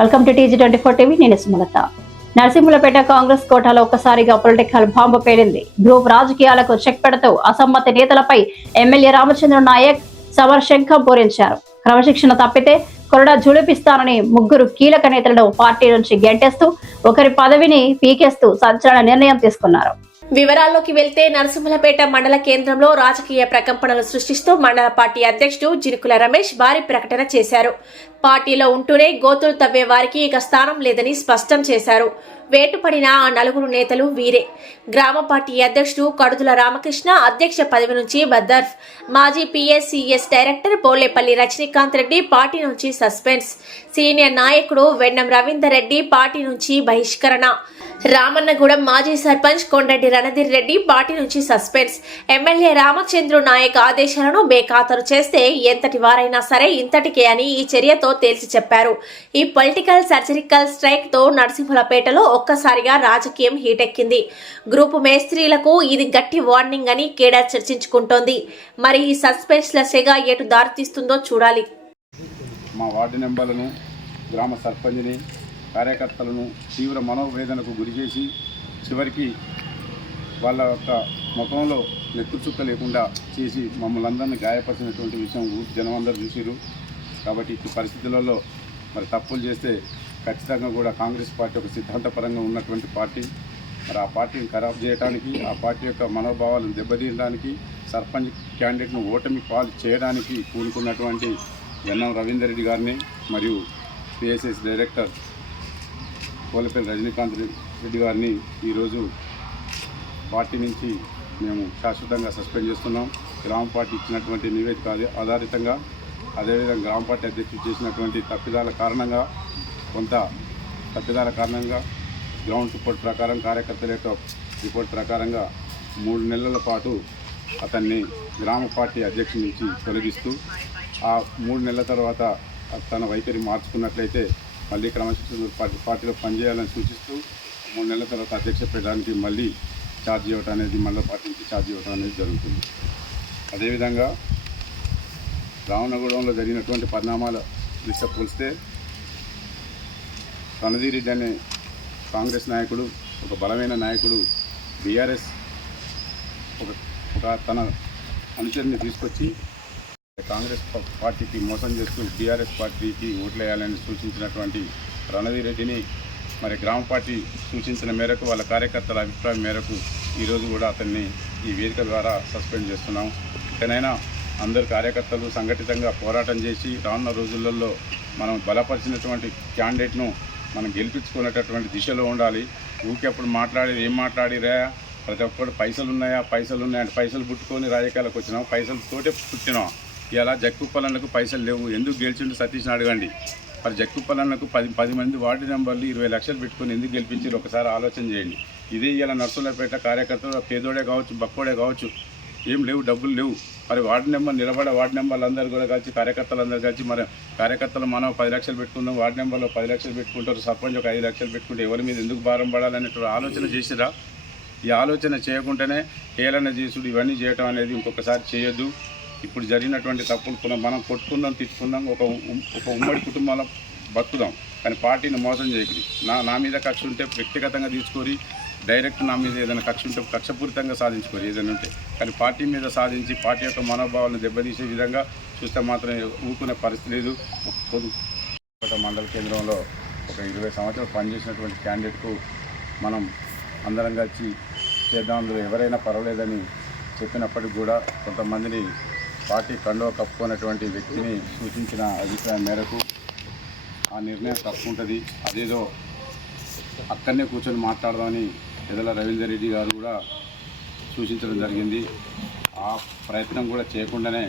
Welcome to TG24 TV. నేను సుమలత. నరసింహులపేట కాంగ్రెస్ కోటాలో ఒక్కసారిగా పొలిటికల్ బాంబు పేలింది. గ్రూప్ రాజకీయాలకు చెక్ పెడుతూ అసమ్మతి నేతలపై ఎమ్మెల్యే రామచంద్ర నాయక్ సమరశంఖం పూరించారు. క్రమశిక్షణ తప్పితే కొరడా జులిపిస్తానని ముగ్గురు కీలక నేతలను పార్టీ నుంచి గెంటేస్తూ ఒకరి పదవిని పీకేస్తూ సంచలన నిర్ణయం తీసుకున్నారు. వివరాల్లోకి వెళ్తే నరసింహులపేట మండల కేంద్రంలో రాజకీయ ప్రకంపనలు సృష్టిస్తూ మండల పార్టీ అధ్యక్షుడు జినుకుల రమేష్ భారీ ప్రకటన చేశారు. పార్టీలో ఉంటూనే గోతులు తవ్వే వారికి ఇక స్థానం లేదని స్పష్టం చేశారు. వేటుపడిన ఆ నలుగురు నేతలు వీరే. గ్రామ పార్టీ అధ్యక్షుడు కడుదుల రామకృష్ణ అధ్యక్ష పదవి నుంచి బర్తరఫ్. మాజీ PSCS director Polepally Rajinikanth Reddy party నుంచి సస్పెన్స్. సీనియర్ నాయకుడు వెన్నం రవీందర్ రెడ్డి పార్టీ నుంచి బహిష్కరణ. రామన్నగూడెం మాజీ సర్పంచ్ కొండరెడ్డి రణధీర్ రెడ్డి పార్టీ నుంచి సస్పెన్స్. ఎమ్మెల్యే రామచంద్ర నాయక్ ఆదేశాలను బేఖాతరు చేస్తే ఎంతటి వారైనా సరే ఇంతటికే అని ఈ చర్యతో తేల్చి చెప్పారు. ఈ పొలిటికల్ సర్జికల్ స్ట్రైక్ తో నరసింహులపేటలో ఒక్కసారిగా రాజకీయం హీటెక్కింది. గ్రూపు మేస్త్రీలకు ఇది గట్టి వార్నింగ్ అని కేడా చర్చించుకుంటోంది. మరి ఈ సస్పెన్స్ల సెగ ఎటు దారితీస్తుందో చూడాలి. మా వార్డు మెంబర్లను, గ్రామ సర్పంచ్ని, కార్యకర్తలను తీవ్ర మనోవేదనకు గురిచేసి చివరికి వాళ్ళ యొక్క ముఖంలో నెత్తుచుక్క లేకుండా చేసి మమ్మల్ని అందరినీ గాయపరిచినటువంటి విషయం జనం అందరూ చూసిరు. కాబట్టి ఈ పరిస్థితులలో మరి తప్పులు చేస్తే ఖచ్చితంగా కూడా కాంగ్రెస్ పార్టీ ఒక సిద్ధాంతపరంగా ఉన్నటువంటి పార్టీ. మరి ఆ పార్టీని ఖరాబ్ చేయడానికి, ఆ పార్టీ యొక్క మనోభావాలను దెబ్బతీయడానికి, సర్పంచ్ క్యాండిడేట్ను ఓటమి పాలు చేయడానికి కూనుకున్నటువంటి వెన్నం రవీందర్ రెడ్డి గారిని మరియు PSCS డైరెక్టర్ పోలేపల్లి రజనీకాంత్ రెడ్డి గారిని ఈరోజు పార్టీ నుంచి మేము శాశ్వతంగా సస్పెండ్ చేస్తున్నాం. గ్రామ పార్టీ ఇచ్చినటువంటి నివేదిక ఆధారితంగా, అదేవిధంగా గ్రామ పార్టీ అధ్యక్షుడు చేసినటువంటి తప్పిదాల కారణంగా గ్రౌండ్ రిపోర్ట్ ప్రకారం, కార్యకర్తల యొక్క రిపోర్ట్ ప్రకారంగా 3 నెలల పాటు అతన్ని గ్రామ పార్టీ అధ్యక్షుడి నుంచి తొలగిస్తూ ఆ 3 నెలల తర్వాత తన వైఖరి మార్చుకున్నట్లయితే మళ్ళీ క్రమశిక్షణ పార్టీలో పనిచేయాలని సూచిస్తూ 3 నెలల తర్వాత అధ్యక్ష పీఠానికి మళ్ళీ ఛార్జ్ ఇవ్వటం అనేది, మండల పార్టీ నుంచి ఛార్జ్ ఇవ్వటం అనేది జరుగుతుంది. అదేవిధంగా రావణగూడెంలో జరిగినటువంటి పరిణామాల దృష్ట్యా పోలిస్తే రణధీర్ రెడ్డి అనే కాంగ్రెస్ నాయకుడు, ఒక బలమైన నాయకుడు, BRS ఒక తన అనుచరుని తీసుకొచ్చి కాంగ్రెస్ పార్టీకి మోసం చేస్తూ BRS పార్టీకి ఓట్లు వేయాలని సూచించినటువంటి రణధీర్ రెడ్డిని మరి గ్రామ పార్టీ సూచించిన మేరకు, వాళ్ళ కార్యకర్తల అభిప్రాయం మేరకు ఈరోజు కూడా అతన్ని ఈ వేదిక ద్వారా సస్పెండ్ చేస్తున్నాం. ఇకనైనా అందరు కార్యకర్తలు సంఘటితంగా పోరాటం చేసి రానున్న రోజులలో మనం బలపరిచినటువంటి క్యాండిడేట్ను మనం గెలిపించుకునేటటువంటి దిశలో ఉండాలి. ఊరికెప్పుడు ఏం మాట్లాడిరా, ప్రతి ఒక్కరు పైసలు ఉన్నాయంటే పైసలు పుట్టుకొని రాజకీయాలకు వచ్చినాం, పైసలతోటే పుట్టినాం. ఇలా జక్కుపల్లన్నకు పైసలు లేవు, ఎందుకు గెలిచిండు సతీష్ని అడగండి. మరి జక్కుపల్లన్నకు 10 మంది వార్డు మెంబర్లు 20 లక్షలు పెట్టుకొని ఎందుకు గెలిపించారు ఒకసారి ఆలోచన చేయండి. ఇదే ఇలా నర్సులపేట కార్యకర్తలు పేదోడే కావచ్చు, బక్కోడే కావచ్చు, ఏం లేవు, డబ్బులు లేవు. మరి వార్డు నెంబర్లు అందరూ కూడా కలిసి, కార్యకర్తలు అందరూ కలిసి, మరి కార్యకర్తలు మనం 10 లక్షలు పెట్టుకుందాం, వార్డు నెంబర్లో 10 లక్షలు పెట్టుకుంటారు, సర్పంచ్ ఒక 5 లక్షలు పెట్టుకుంటే ఎవరి మీద ఎందుకు భారం పడాలనేటువంటి ఆలోచన చేసిరా. ఈ ఆలోచన చేయకుండానే హేళన చేసుడు ఇవన్నీ చేయటం అనేది ఇంకొకసారి చేయొద్దు. ఇప్పుడు జరిగినటువంటి తప్పులు మనం కొట్టుకుందాం, తిట్టుకుందాం, ఒక ఉమ్మడి కుటుంబంలో బతుకుదాం, కానీ పార్టీని మోసం చేయకరి. నా మీద కక్ష ఉంటే వ్యక్తిగతంగా తీసుకొని, డైరెక్ట్ నా మీద ఏదైనా కక్ష ఉంటే కక్షపూరితంగా సాధించుకోరు ఏదైనా ఉంటే, కానీ పార్టీ మీద సాధించి పార్టీ యొక్క మనోభావాలను దెబ్బతీసే విధంగా చూస్తే మాత్రం ఊరుకునే పరిస్థితి లేదు. మండల కేంద్రంలో ఒక 20 సంవత్సరాలు పనిచేసినటువంటి క్యాండిడేట్కు మనం అందరం కలిసి చేద్దాం, అందులో ఎవరైనా పర్వాలేదని చెప్పినప్పటికి కూడా కొంతమందిని పార్టీ కండువ కప్పుకున్నటువంటి వ్యక్తిని సూచించిన అభిప్రాయం మేరకు ఆ నిర్ణయం తప్పుకుంటుంది. అదేదో అక్కడనే కూర్చొని మాట్లాడదామని ఎదల రవీందర్ రెడ్డి గారు కూడా సూచించడం జరిగింది. ఆ ప్రయత్నం కూడా చేయకుండానే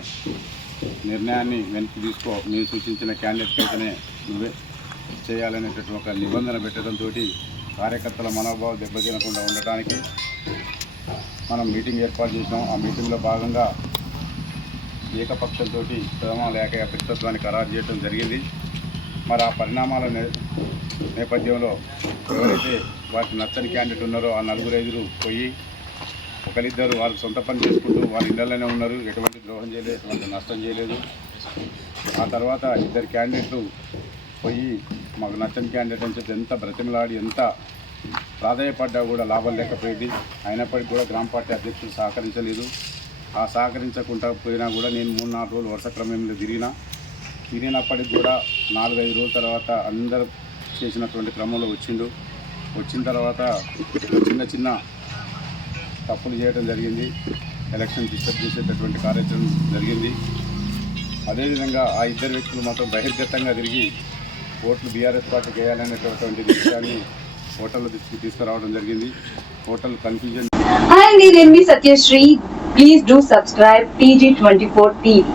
నిర్ణయాన్ని వెనక్కి తీసుకో, మీరు సూచించిన క్యాండిడేట్కి అయితేనే నువ్వే చేయాలనేటటువంటి ఒక నిబంధన పెట్టడంతో కార్యకర్తల మనోభావం దెబ్బతినకుండా ఉండటానికి మనం మీటింగ్ ఏర్పాటు చేసినాం. ఆ మీటింగ్లో భాగంగా ఏకపక్షంతో ప్రమాణ ఏకపక్షత్వాన్ని ఖరారు చేయడం జరిగింది. మరి ఆ పరిణామాల నేపథ్యంలో ఎవరైతే వారికి నచ్చని క్యాండిడేట్ ఉన్నారో ఆ 4-5 పోయి ఒకరిద్దరు వాళ్ళు సొంత పని చేసుకుంటూ వాళ్ళ ఇళ్లలోనే ఉన్నారు, ఎటువంటి ద్రోహం చేయలేదు, ఎటువంటి నష్టం చేయలేదు. ఆ తర్వాత 2 క్యాండిడేట్లు పోయి మాకు నచ్చని క్యాండిడేట్ అని చెప్పి ఎంత బ్రతిమలాడి ఎంత ప్రాధాయపడ్డా కూడా లాభం లేకపోయింది. అయినప్పటికీ కూడా గ్రామ పార్టీ అధ్యక్షుడు సహకరించలేదు. ఆ సహకరించకుండా పోయినా కూడా నేను 3-4 రోజులు వరుస క్రమంలో తిరిగినప్పటికి కూడా 4-5 రోజుల తర్వాత అందరూ చేసినటువంటి క్రమంలో వచ్చిన తర్వాత చిన్న తప్పులు చేయడం జరిగింది. ఎలక్షన్ డిస్టర్బ్ చేసేటటువంటి కార్యాచరణ జరిగింది. అదేవిధంగా ఆ ఇద్దరు వ్యక్తులు మాత్రం బహిర్గతంగా తిరిగి ఓట్లు బీఆర్ఎస్ పార్టీకి వేయాలనేటటువంటి విషయాన్ని ఓటర్ల దృష్టికి తీసుకురావడం జరిగింది. ఓటర్లు కన్ఫ్యూజన్. Hi, నేను మీ Satyasri. Please do subscribe TG24 TV.